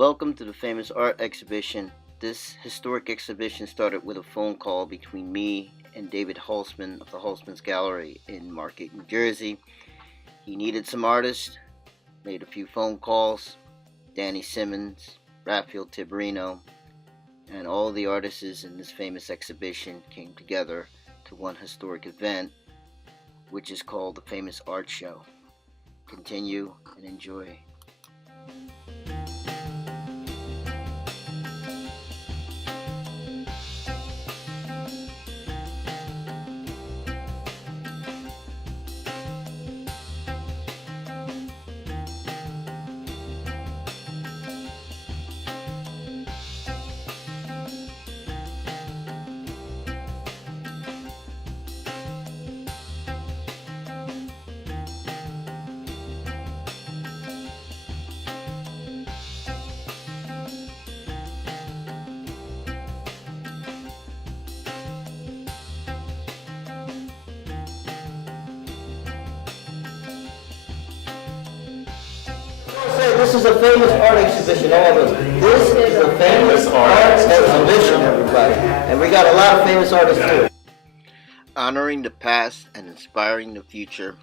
Welcome to the famous art exhibition. This historic exhibition started with a phone call between me and David Holtzman of the Holtzman Gallery in Margate, New Jersey. He needed some artists, made a few phone calls. Simmons, Raphael Tiberino, and all the artists in this famous exhibition came together to one historic event, which is called the famous art show. Continue and enjoy. This is a famous art exhibition, all of them. This is a famous art exhibition, everybody. And we got a lot of famous artists too. Honoring the past and inspiring the future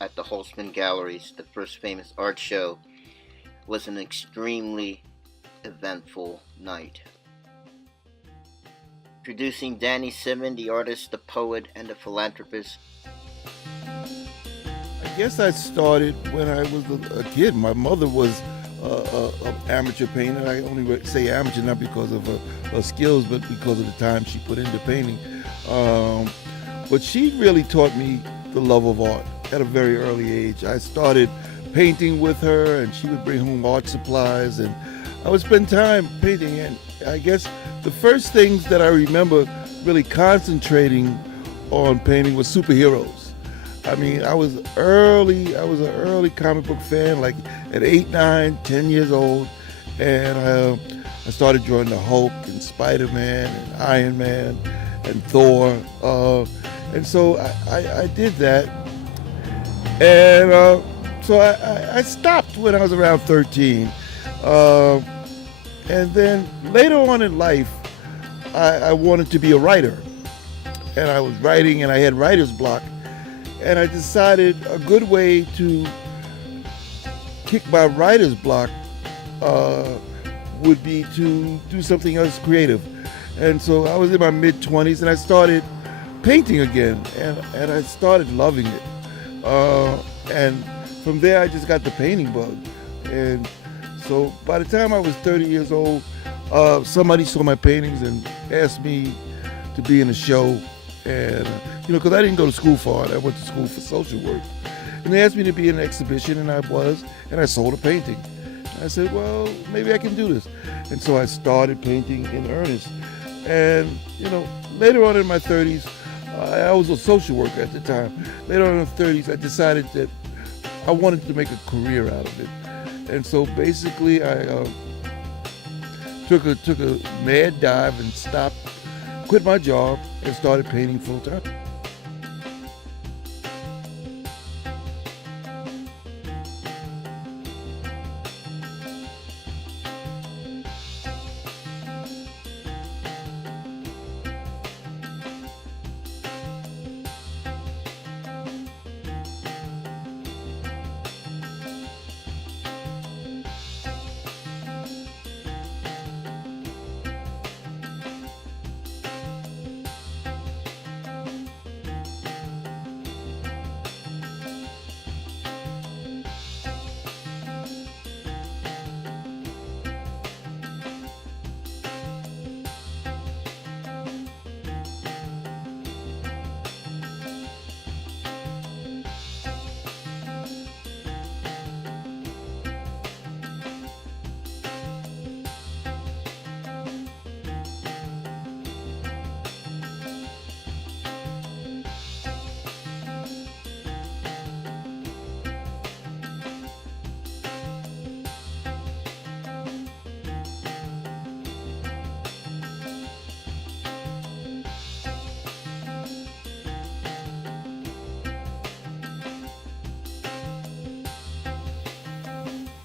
at the Holtzman Galleries, the first famous art show, was an extremely eventful night. Introducing Simmons, the artist, the poet, and the philanthropist. I guess I started when I was a kid. My mother was an amateur painter. I only say amateur not because of her skills, but because of the time she put into painting. But she really taught me the love of art at a very early age. I started painting with her, and she would bring home art supplies, and I would spend time painting. And I guess the first things that I remember really concentrating on painting was superheroes. I mean, I was an early comic book fan, like at 8, 9, 10 years old. And I started drawing the Hulk and Spider-Man and Iron Man and Thor. And so I did that. And so I stopped when I was around 13. And then later on in life, I wanted to be a writer. And I was writing, and I had writer's block. And I decided a good way to kick my writer's block would be to do something else creative. And so I was in my mid-20s, and I started painting again, and I started loving it. And from there, I just got the painting bug. And so by the time I was 30 years old, somebody saw my paintings and asked me to be in a show. And, because I didn't go to school for art. I went to school for social work. And they asked me to be in an exhibition, and I was, and I sold a painting. And I said, well, maybe I can do this. And so I started painting in earnest. And, later on in my 30s, I was a social worker at the time. Later on in the 30s, I decided that I wanted to make a career out of it. And so basically, I took a mad dive and quit my job, and started painting full time.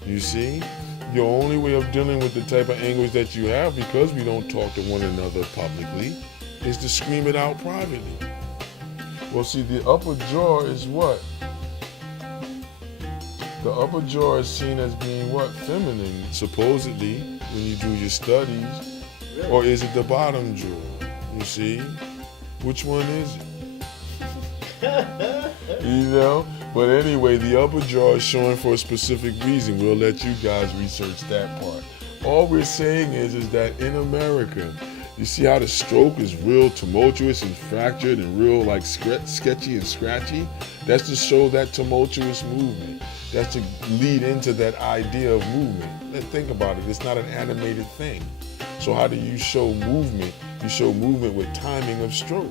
You see? Your only way of dealing with the type of anguish that you have, because we don't talk to one another publicly, is to scream it out privately. Well, see, the upper jaw is what? The upper jaw is seen as being what? Feminine, supposedly, when you do your studies. Really? Or is it the bottom jaw? You see? Which one is it? You know? But anyway, the upper jaw is showing for a specific reason. We'll let you guys research that part. All we're saying is that in America, you see how the stroke is real tumultuous and fractured and real like sketchy and scratchy? That's to show that tumultuous movement. That's to lead into that idea of movement. Let's think about it. It's not an animated thing. So how do you show movement? You show movement with timing of stroke.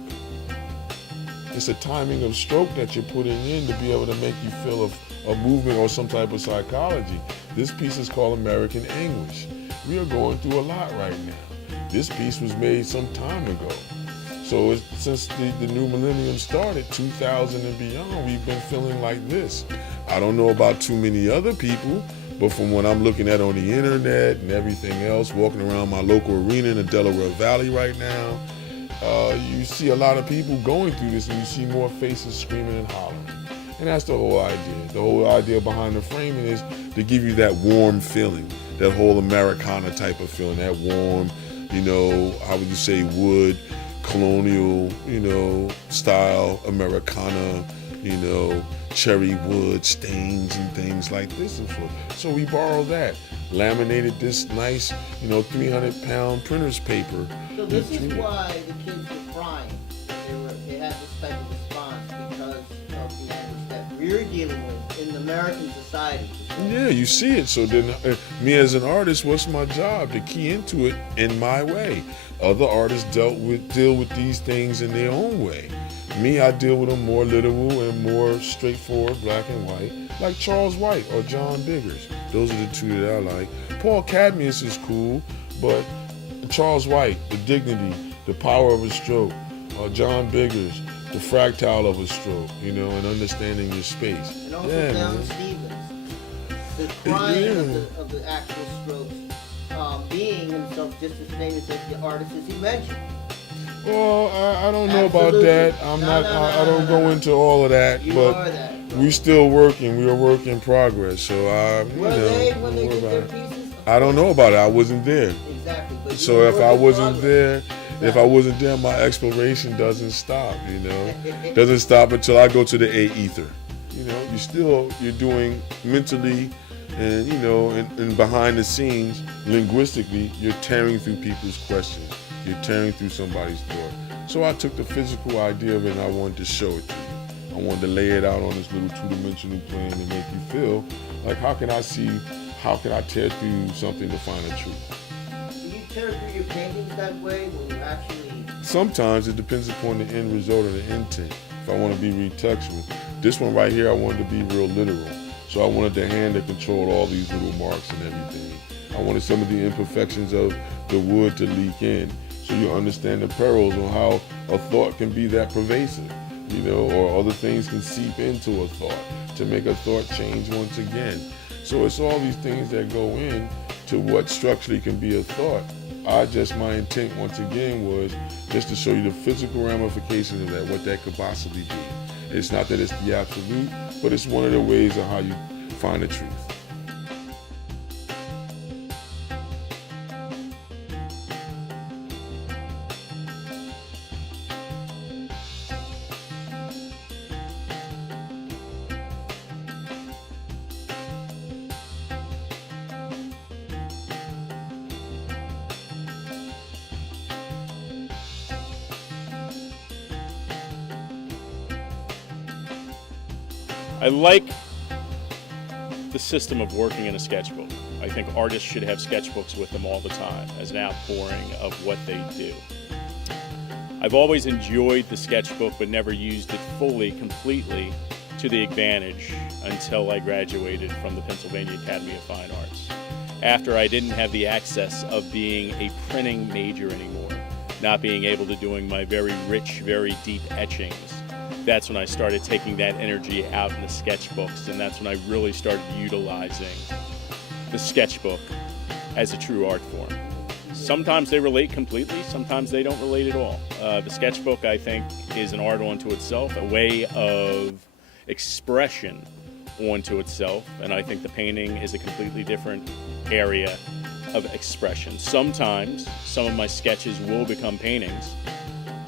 It's a timing of stroke that you're putting in to be able to make you feel a movement or some type of psychology. This piece is called American Anguish. We are going through a lot right now. This piece was made some time ago. So since the new millennium started, 2000 and beyond, we've been feeling like this. I don't know about too many other people, but from what I'm looking at on the internet and everything else, walking around my local arena in the Delaware Valley right now, you see a lot of people going through this, and you see more faces screaming and hollering. And that's the whole idea. The whole idea behind the framing is to give you that warm feeling, that whole Americana type of feeling, that warm, you know, how would you say, wood, colonial, you know, style, Americana, you know, cherry wood stains and things like this and forth. So we borrowed that, laminated this nice, you know, 300-pound printer's paper. So this is why the kids were crying. They had this type of response because of the anguish that we're dealing with in American society. Yeah, you see it. So then, me as an artist, what's my job? To key into it in my way. Other artists deal with these things in their own way. Me, I deal with them more literal and more straightforward, black and white, like Charles White or John Biggers. Those are the two that I like. Paul Cadmius is cool, but Charles White, the dignity, the power of a stroke, John Biggers, the fractile of a stroke, you know, and understanding your space. And also Down Stevens, the crying of the actual strokes, being himself just as famous as the artists as he mentioned. Well, I don't know about that. I don't go into all of that, but we're still working. We're a work in progress. So Were they when they did their pieces? I don't know about it. I wasn't there. Exactly. But So if I wasn't there, my exploration doesn't stop. You know, doesn't stop until I go to the ether. You know, you're doing mentally, and you know, and behind the scenes, linguistically, you're tearing through people's questions. You're tearing through somebody's thought. So I took the physical idea of it and I wanted to show it to you. I wanted to lay it out on this little two-dimensional plane to make you feel like, how can I tear through something to find a truth? Do you tear through your paintings that way when you actually... Sometimes it depends upon the end result or the intent. If I want to be retextual. This one right here, I wanted to be real literal. So I wanted the hand that controlled all these little marks and everything. I wanted some of the imperfections of the wood to leak in. So you understand the perils on how a thought can be that pervasive, you know, or other things can seep into a thought to make a thought change once again. So it's all these things that go in to what structurally can be a thought. My intent once again was just to show you the physical ramifications of that, what that could possibly be. It's not that it's the absolute, but it's one of the ways of how you find the truth. I like the system of working in a sketchbook. I think artists should have sketchbooks with them all the time as an outpouring of what they do. I've always enjoyed the sketchbook but never used it fully, completely to the advantage until I graduated from the Pennsylvania Academy of Fine Arts. After I didn't have the access of being a printing major anymore, not being able to doing my very rich, very deep etchings, that's when I started taking that energy out in the sketchbooks, and that's when I really started utilizing the sketchbook as a true art form. Sometimes they relate completely, sometimes they don't relate at all. The sketchbook, I think, is an art unto itself, a way of expression onto itself, and I think the painting is a completely different area of expression. Sometimes some of my sketches will become paintings,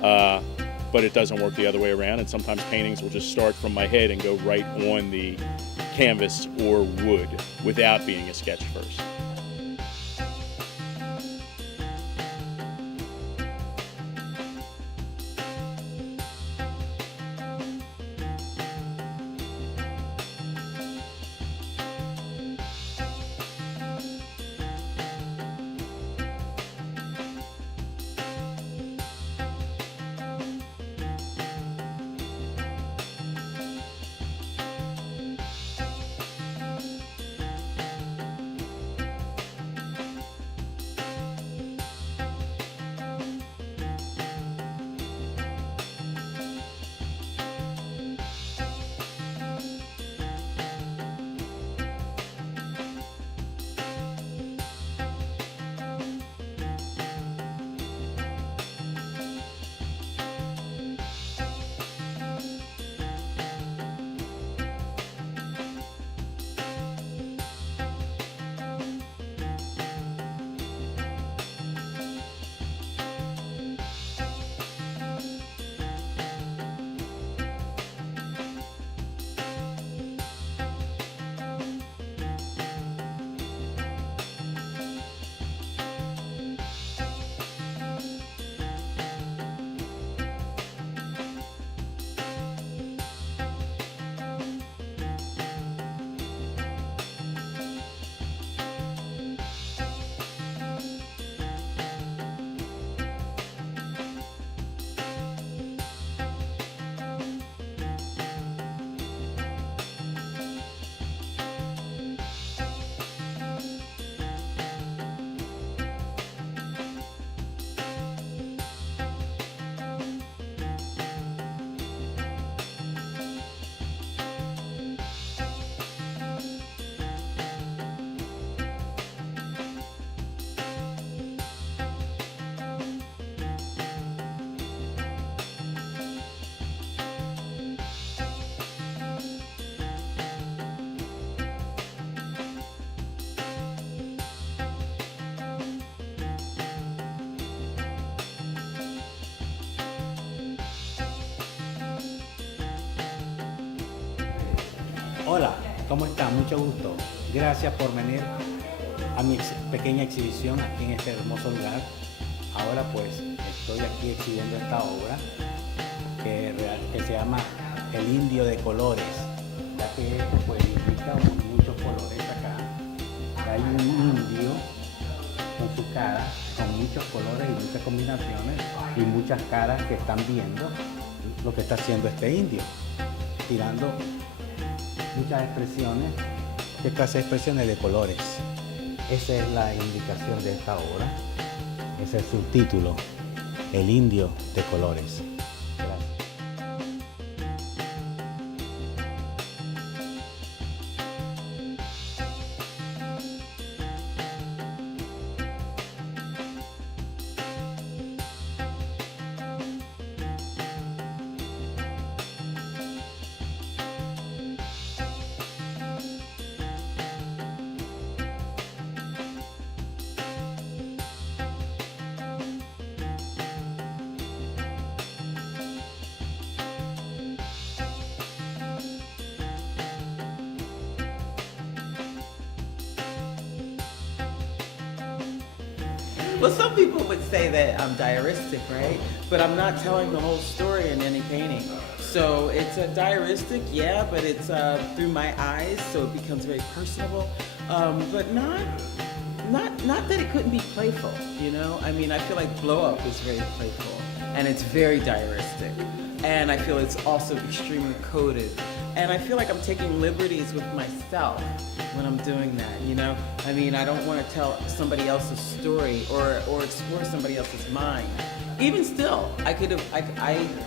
but it doesn't work the other way around, and sometimes paintings will just start from my head and go right on the canvas or wood without being a sketch first. Hola, ¿cómo están? Mucho gusto. Gracias por venir a mi pequeña exhibición aquí en este hermoso lugar. Ahora pues estoy aquí exhibiendo esta obra que se llama El Indio de Colores, ya que pues implica muchos colores acá. Hay un indio con su cara, con muchos colores y muchas combinaciones y muchas caras que están viendo lo que está haciendo este indio, tirando muchas expresiones. ¿Qué clase de expresiones? De colores. Esa es la indicación de esta obra. Ese es el subtítulo, El Indio de Colores. Gracias. Well, some people would say that I'm diaristic, right? But I'm not telling the whole story in any painting. So it's a diaristic, yeah, but it's through my eyes, so it becomes very personable. But not that it couldn't be playful, you know? I mean, I feel like Blow Up is very playful, and it's very diaristic. And I feel it's also extremely coded. And I feel like I'm taking liberties with myself when I'm doing that, you know? I mean, I don't want to tell somebody else's story or explore somebody else's mind. Even still, I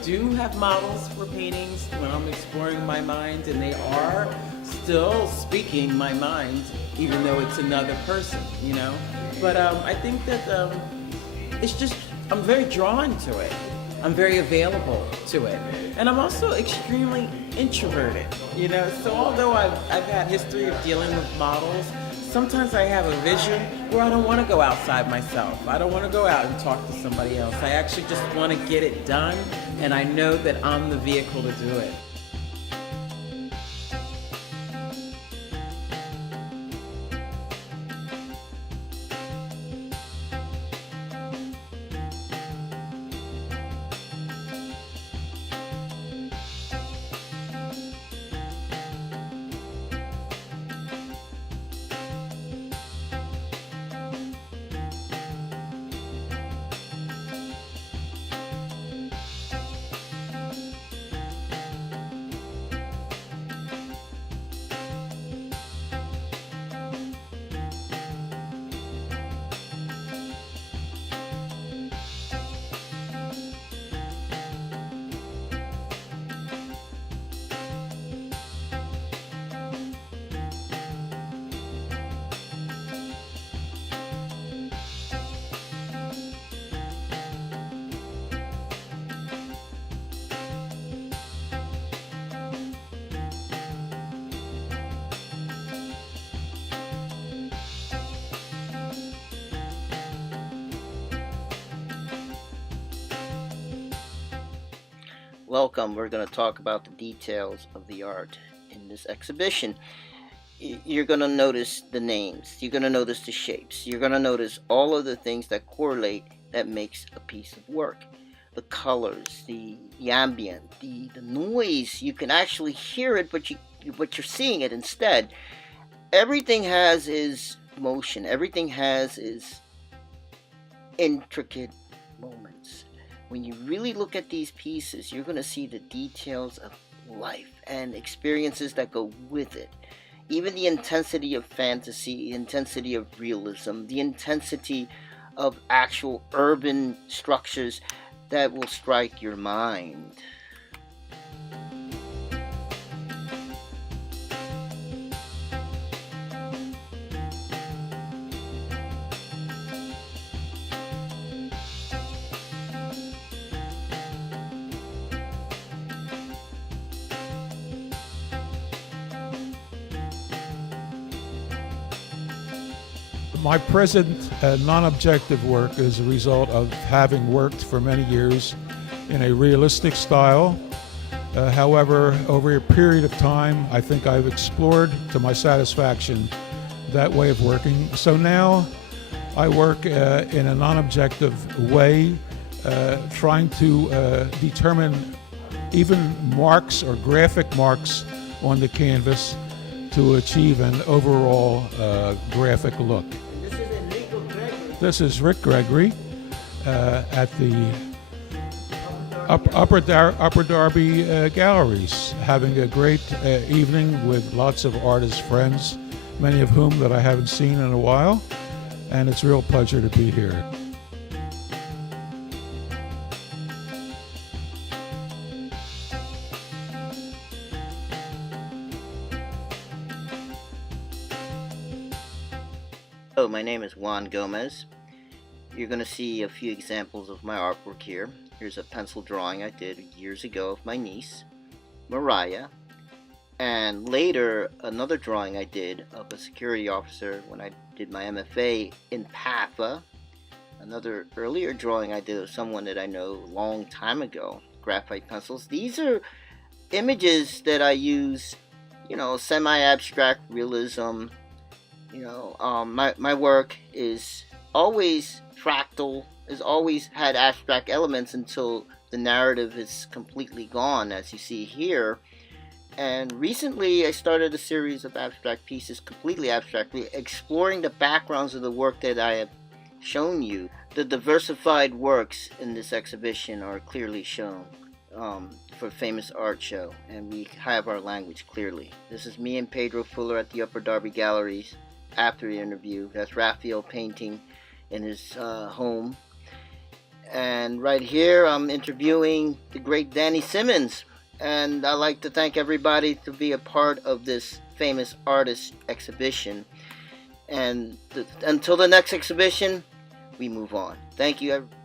do have models for paintings when I'm exploring my mind, and they are still speaking my mind, even though it's another person, you know? But I think that it's just, I'm very drawn to it. I'm very available to it. And I'm also extremely introverted, you know? So although I've had history of dealing with models, sometimes I have a vision where I don't want to go outside myself. I don't want to go out and talk to somebody else. I actually just want to get it done, and I know that I'm the vehicle to do it. Welcome. We're going to talk about the details of the art in this exhibition. You're going to notice the names. You're going to notice the shapes. You're going to notice all of the things that correlate that makes a piece of work. The colors, the ambient, the noise. You can actually hear it, but you're seeing it instead. Everything has is motion. Everything has is intricate moments. When you really look at these pieces, you're going to see the details of life and experiences that go with it. Even the intensity of fantasy, the intensity of realism, the intensity of actual urban structures that will strike your mind. My present non-objective work is a result of having worked for many years in a realistic style. However, over a period of time, I think I've explored to my satisfaction that way of working. So now I work in a non-objective way, trying to determine even marks or graphic marks on the canvas to achieve an overall graphic look. This is Rick Gregory at the UpperDarby Galleries, having a great evening with lots of artist friends, many of whom that I haven't seen in a while, and it's a real pleasure to be here. Hello, my name is Juan Gomez. You're going to see a few examples of my artwork here. Here's a pencil drawing I did years ago of my niece, Mariah. And later, another drawing I did of a security officer when I did my MFA in PAFA. Another earlier drawing I did of someone that I know a long time ago, graphite pencils. These are images that I use, semi-abstract realism. My work is always fractal, has always had abstract elements until the narrative is completely gone, as you see here. And recently I started a series of abstract pieces, completely abstractly, exploring the backgrounds of the work that I have shown you. The diversified works in this exhibition are clearly shown for Famous Art Show, and we have our language clearly. This is me and Pedro Fuller at the UpperDarby Galleries. After the interview, that's Raphael painting in his home. And right here, I'm interviewing the great Danny Simmons. And I'd like to thank everybody to be a part of this famous artist exhibition. And until the next exhibition, we move on. Thank you, everybody.